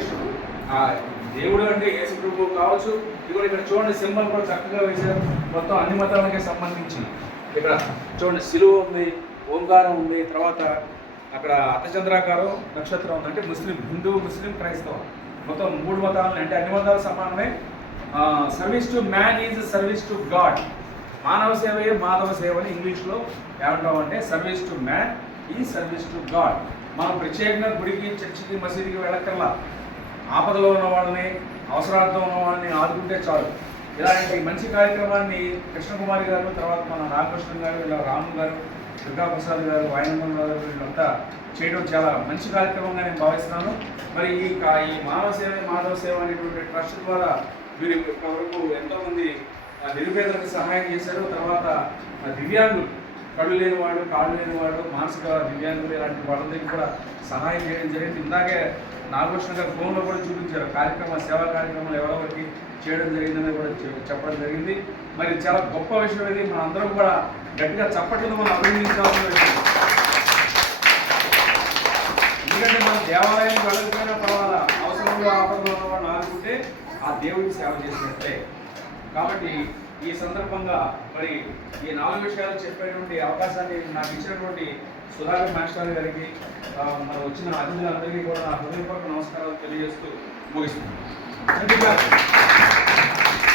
ఇష్టం. దేవుడు అంటే యేసు ప్రభువు కావచ్చు. ఇది ఇక్కడ చూడండి, సింబల్ కూడా చక్కగా వేశారు. మొత్తం అన్ని మతాలకే సంబంధించి ఇక్కడ చూడండి, సిలువ ఉంది, ఓంకారం ఉంది, తర్వాత అక్కడ అర్ధచంద్రాకారం నక్షత్రం ఉంది. అంటే ముస్లిం, హిందూ, ముస్లిం, క్రైస్తవం మొత్తం 3 మతాలని, అంటే అన్ని మతాలు సమానమే. Service to man is service to God. మానవ సేవయే మాధవ సేవ అని ఇంగ్లీష్లో ఏమంటామంటే సర్వీస్ టు మ్యాన్ ఈ సర్వీస్ టు గాడ్. మనం ప్రత్యేకంగా గుడికి, చర్చికి, మసీదుకి వెళ్ళక్కర్లా. ఆపదలో ఉన్న వాళ్ళని, అవసరార్థం ఉన్న వాళ్ళని ఆదుకుంటే చాలు. ఇలాంటి మంచి కార్యక్రమాన్ని కృష్ణకుమారి గారు, తర్వాత మన రామకృష్ణ గారు, ఇలా రాము గారు, దుర్గాప్రసాద్ గారు, వాయనందం గారు వీళ్ళంతా చేయడం చాలా మంచి కార్యక్రమంగా నేను భావిస్తున్నాను. మరి ఈ మానవ సేవ మాధవ సేవ అనేటువంటి ట్రస్ట్ ద్వారా వీరు ఇప్పటివరకు ఎంతోమంది నిరుపేదలకు సహాయం చేశారు. తర్వాత దివ్యాంగులు, కళ్ళు లేనివాడు, కాళ్ళు లేనివాడు, మానసిక దివ్యాంగులు ఇలాంటి వాళ్ళందరికీ కూడా సహాయం చేయడం జరిగింది. ఇందాకే నాగభూషణ గారు ఫోన్లో కూడా చూపించారు సేవా కార్యక్రమాలు ఎవరెవరికి చేయడం జరిగిందని కూడా చెప్పడం జరిగింది. మరి చాలా గొప్ప విషయం ఇది. మన అందరం కూడా గట్టిగా చప్పట్లతో మనం అభినందించాల్సిన విషయం. ఎందుకంటే మన దేవాలయానికి వెళ్ళకపోయినా పర్వాలా, అవసరంలో ఆపదలో ఉన్నవాడిని ఆదుకుంటే ఆ దేవుడికి సేవ చేసినట్లే. కాబట్టి ఈ సందర్భంగా మరి ఈ 4 విషయాలు చెప్పేటువంటి అవకాశాన్ని నాకు ఇచ్చినటువంటి సుధాకర్ మాస్టర్ గారికి, మన వచ్చిన అతిథులందరికీ కూడా నా హృదయపూర్వక నమస్కారాలు తెలియజేస్తూ ముగిస్తున్నాను.